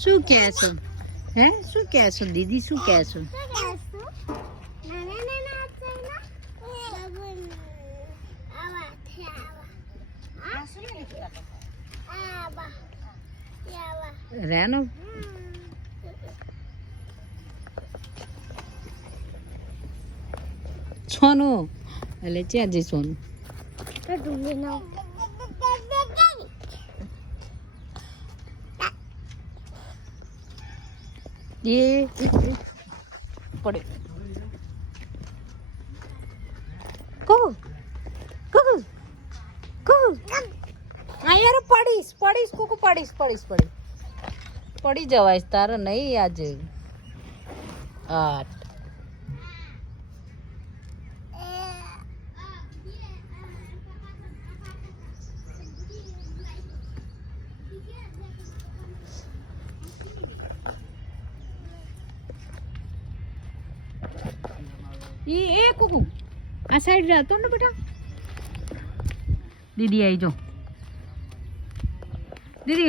શું કહે છો? હે શું કહે છો દીદી? શું કહે છો? રેનો સોનું એટલે ત્યાં જઈ સોનું એ પડે કહું કહું કહું હા યાર પડીશ પડીશ કુકુ પડીશ પડીશ પડી પડી જવાય તારે નહીં આજે 8 એ કુકુ આ સાઈડ રહેતો ને બેટા દીદી આવી જાઓ દીદી